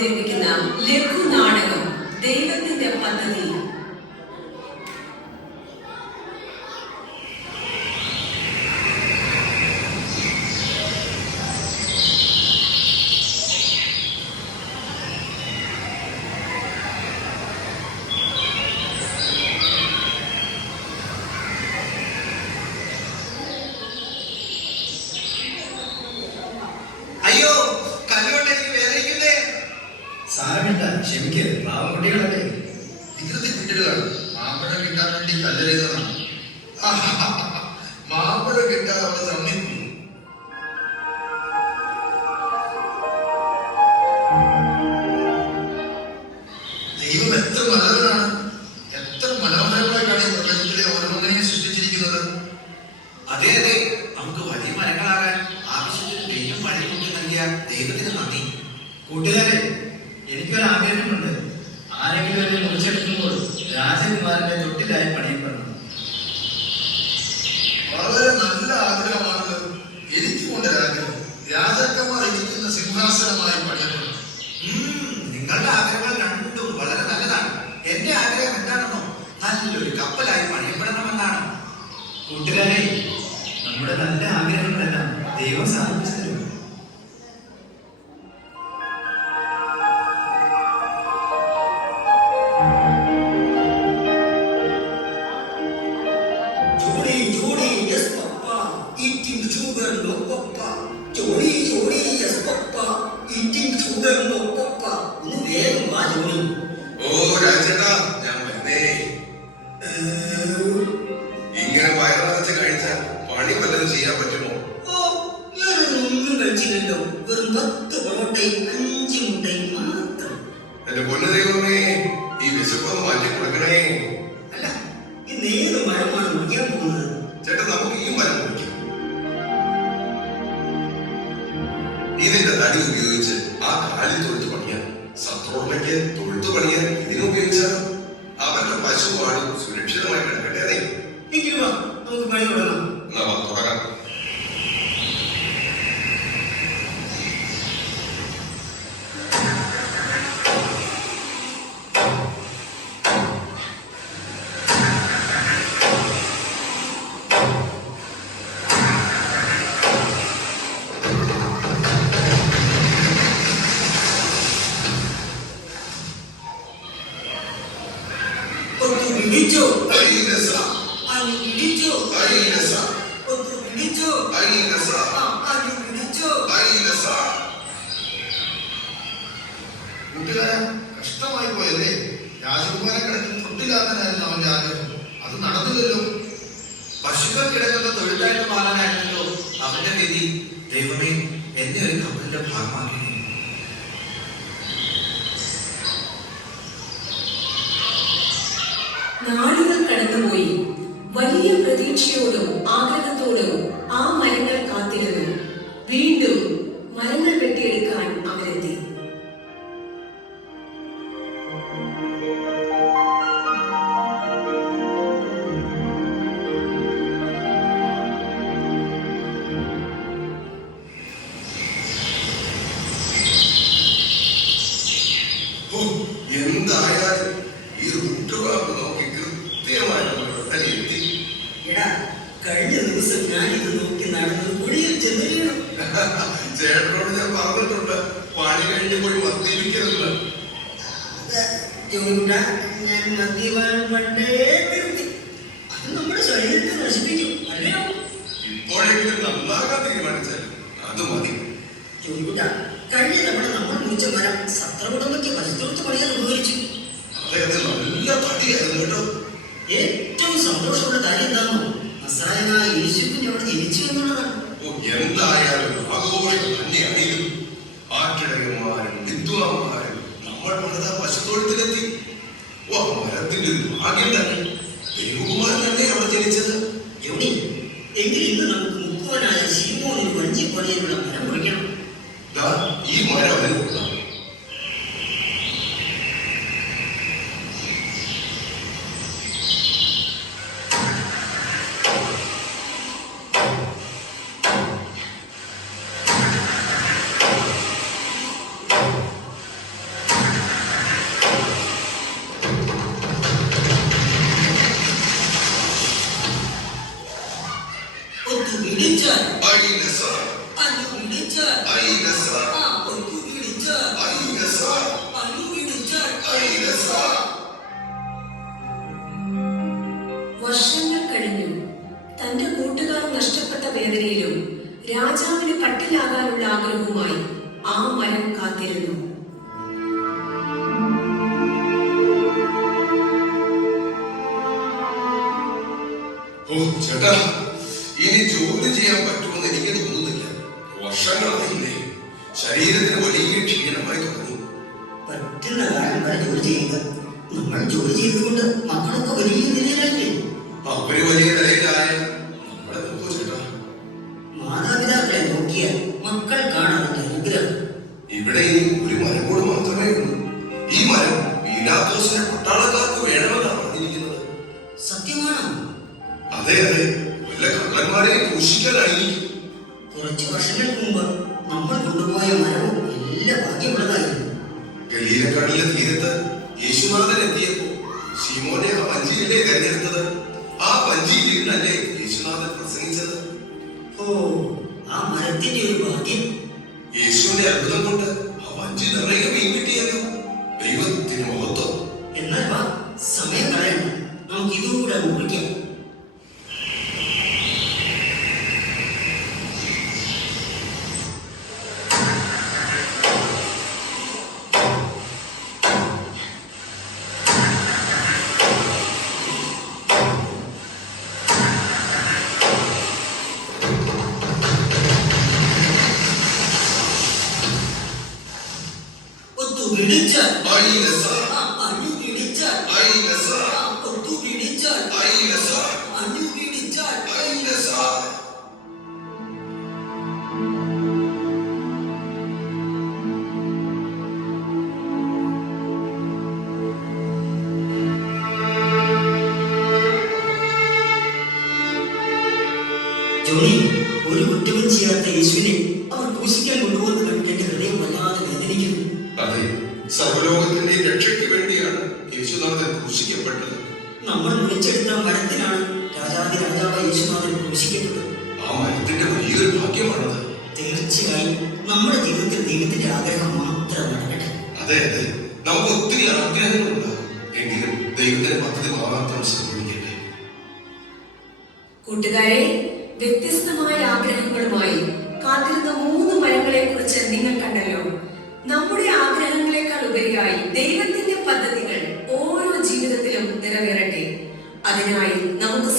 അവതരിപ്പിക്കുന്ന ലഘു നാടകം ദൈവത്തിന്റെ പദ്ധതി അയ്യോ കല്ലുകൊണ്ട് എനിക്ക് വേദനിക്കുന്നേ സാരമില്ല. ക്ഷമിക്കരുത് പാവക്കുട്ടികളല്ലേ? വികൃതി കുട്ടികളാണ്. പാവപ്പെട്ട കിട്ടാൻ വേണ്ടി കല്ലെഴുതണം മാമ്പഴം എനിക്കൊരു ആഗ്രഹമുണ്ട് ആരെങ്കിലും എന്നെ മുറിച്ചെടുക്കുമ്പോൾ രാജകുമാരന്റെ തൊട്ടിലായി പണിയപ്പെടണം. വളരെ നല്ല ആഗ്രഹമാണല്ലോ എനിക്കുമുണ്ട് ആഗ്രഹം രാജാക്കന്മാർ ഇരിക്കുന്ന സിംഹാസനമായി പണിയപ്പെടണം. നിങ്ങളുടെ ആഗ്രഹങ്ങൾ രണ്ടും വളരെ നല്ലതാണ്. എന്റെ ആഗ്രഹം എന്താണെന്നോ? നല്ലൊരു കപ്പലായി പണിയപ്പെടണമെന്നാണ്. കൂട്ടുകാരെ നമ്മുടെ നല്ല ആഗ്രഹങ്ങളെല്ലാം ദൈവം സാധിച്ചു വേഗം ഓ രാജേട്ടാ ഞാൻ വന്നേ. ഇങ്ങനെ വയറിറച്ച് കഴിച്ചാൽ പണി വല്ലതും ചെയ്യാൻ പറ്റുമോ? എന്റെ പൊന്നു ദൈവമേ ഈ വിശപ്പൊന്ന് മാറ്റി കൊടുക്കണേ തൊഴുത്ത് പണിയാൻ ഇതിനെ ഉപയോഗിച്ചാൽ അവരുടെ പശുവാണ് സുരക്ഷിതമായി കിടക്കട്ടെ അതെ എങ്കിലും നമുക്ക് പണി തുടങ്ങാം. തുടങ്ങാം. വിളിച്ചോ അന്ന് വിളിച്ചോ ഒന്ന് വിളിച്ചോ അന്ന് വിളിച്ചോ അയ്യസ. കഷ്ടമായി പോയല്ലേ? രാജകുമാരൻ കിടക്കുന്ന തൊട്ടിലാക്കാനായിരുന്നു അവന്റെ ആഗ്രഹം അത് നടന്നില്ലല്ലോ. പശുക്കൾ കിടക്കുന്ന തൊഴിലായിട്ട് മാറാനായിരുന്നല്ലോ അവന്റെ രീതി ദൈവമേ എന്നെ ഒരു കപ്പലിന്റെ ഭാഗമാക്കി കടന്നുപോയി വലിയ പ്രതീക്ഷയോടും ആഗ്രഹത്തോടും ആ മരങ്ങൾ കാത്തിരുന്നു. വീണ്ടും കഴിഞ്ഞ ദിവസം ഞാൻ ഇത് നോക്കി നടന്നത് കുഴിയിൽ ചെന്ന് വീണു. ചേട്ടനോട് ഞാൻ പറഞ്ഞിട്ടുണ്ട് പണി കഴിഞ്ഞ് പോയി മദ്യപിക്കരുത് ഞാൻ മദ്യപാനം പണ്ടേ നിർത്തി അത് നമ്മുടെ ശരീരത്തെ നശിപ്പിക്കും അല്ലയോ ഇപ്പോഴെങ്കിലും നന്നാകാൻ തീരുമാനിച്ചാൽ അത് മതി. ജോലിക്കുട്ട കഴിഞ്ഞ തവണ നമ്മൾ മുറിച്ച മരം സത്രകുടമ്പയ്ക്ക് വസ്തുത്വ പണിയാൻ ഉപകരിച്ചു. അദ്ദേഹത്തിന് നല്ല തടിയായിരുന്നു കേട്ടോ. ഏറ്റവും സന്തോഷമുള്ള കാര്യം എന്താണോ നസ്രായനായ യേശുവിന്റെ അവിടെ ജനിച്ചു എന്നുള്ളതാണ്. എന്തായാലും ആഘോഷം തന്നെയായിരുന്നു ആട്ടിടയന്മാരും വിദ്വാന്മാരും നമ്മൾ പണിത പശുത്തൊഴുത്തിലെത്തി ഓ മരത്തിന്റെ ഭാഗ്യം തന്നെ. ദൈവകുമാരൻ തന്നെ അവിടെ ജനിച്ചത്. ജോണി എങ്കിൽ ഇന്ന് നമുക്ക് മുക്കുവനായ ശീമോനിന് വഞ്ചി പണിയാനുള്ള മരം മുറിക്കണം. ഈ മരം വിളിച്ചാൽ അനു വിളിച്ചാൽ ഒന്നു വിളിച്ചാൽ അനു വിളിച്ചാൽ വർഷങ്ങൾ കഴിഞ്ഞു. തന്റെ കൂട്ടുകാർ നഷ്ടപ്പെട്ട വേദനയിലും രാജാവിന് കട്ടിലാകാനുള്ള ആഗ്രഹവുമായി ആ മരം കാത്തിരുന്നു. ചേട്ടാ. ഇനി ജോലി ചെയ്യാൻ പറ്റുമെന്ന് എനിക്ക് തോന്നുന്നില്ല. വർഷങ്ങളായില്ലേ ശരീരത്തിന് വലിയ ക്ഷീണമായി തുടങ്ങി വരെ ജോലി ചെയ്യുക. നമ്മൾ ജോലി ചെയ്തുകൊണ്ട് മക്കളൊക്കെ വലിയ നിലയിലായില്ലേ അവർ വലിയ നിലയിലായ നമ്മളെ മാതാപിതാക്കളെ നോക്കിയാൽ മക്കൾ കാണാനുള്ള അനുഗ്രഹം. ഇവിടെ ഇനി ഒരു മരം മാത്രമേ ഉള്ളൂ. ഈ മരം പീലാത്തോസിനെ പട്ടാളക്കാർക്ക് വേണമെന്നാണ് പറഞ്ഞിരിക്കുന്നത്. സത്യമാണോ. അതെ അതെ. വല്ല കള്ളന്മാരെ ക്രൂശിക്കാനായിരിക്കും കുറച്ചു വർഷങ്ങൾക്ക് മുമ്പ് നമ്മൾ കൊണ്ടുപോയ മരവും എല്ലാം ഭാഗ്യമുള്ളതായിരുന്നു ഗലീലക്കടലിലെ തീരത്ത് യേശുനാഥൻ എത്തിയപ്പോൾ ശിമോനെ ആ വഞ്ചിയിലെ തെരഞ്ഞെടുത്തത്? ആ വഞ്ചിയിൽ ഇരുന്നല്ലേ യേശുനാഥൻ പ്രസംഗിച്ചത്? ഓ ആ മരത്തിന്റെ ഒരു ഭാഗ്യം. യേശുവിന്റെ അത്ഭുതം കൊണ്ട് ആ വഞ്ചി നിറയെ മീൻ കിട്ടിയല്ലോ. ദൈവത്തിന് മഹത്വം. എന്നാൽ വാ സമയം കളയണ്ട നമുക്ക് ഇതുകൂടെ മുറിക്കാം ഒത്തു പിടിച്ചാൽ ഐലസ, ആ, അഞ്ഞു പിടിച്ചാൽ ഐലസ, ആ, ഒത്തു പിടിച്ചാൽ ഐലസ, അഞ്ഞു പിടിച്ചാൽ ഐലസ. ജോണി ഒരു കുറ്റവും ചെയ്യാത്ത യേശുവിനെ അവർ ക്രൂശിക്കാൻ കൊണ്ടുപോകുന്നത് കണ്ടിട്ട് ഹൃദയം വല്ലാതെ വേദനിക്കുന്നു. അതെ. സർവലോകത്തിന്റെ രക്ഷയ്ക്ക് വേണ്ടിയാണ് യേശുനാഥൻ ക്രൂശിക്കപ്പെട്ടത്. നമ്മൾ വിളിച്ചെടുത്ത മരത്തിനാണ് രാജാതി രാജാവ് യേശുനാഥൻ ക്രൂശിക്കപ്പെട്ടത്. ആ മരത്തിന്റെ വലിയൊരു ഭാഗ്യമാണത്. തീർച്ചയായും നമ്മുടെ ജീവിതത്തിൽ ദൈവത്തിന്റെ ആഗ്രഹം മാത്രം നടക്കട്ടെ. അതെ അതെ. നമുക്ക് ഒത്തിരി ആഗ്രഹങ്ങളുണ്ട്. എങ്കിലും ദൈവത്തിന്റെ പദ്ധതി മാത്രം സംഭവിക്കട്ടെ കൂട്ടുകാരെ വ്യത്യസ്തമായ ആഗ്രഹങ്ങളുമായി കാത്തിരുന്ന മൂന്ന് മരങ്ങളെ കുറിച്ച് നിങ്ങൾ കണ്ടല്ലോ. നമ്മുടെ ആഗ്രഹങ്ങളെക്കാൾ ഉപരിയായി ദൈവത്തിന്റെ പദ്ധതികൾ ഓരോ ജീവിതത്തിലും നിറവേറട്ടെ. അതിനായി നമുക്ക്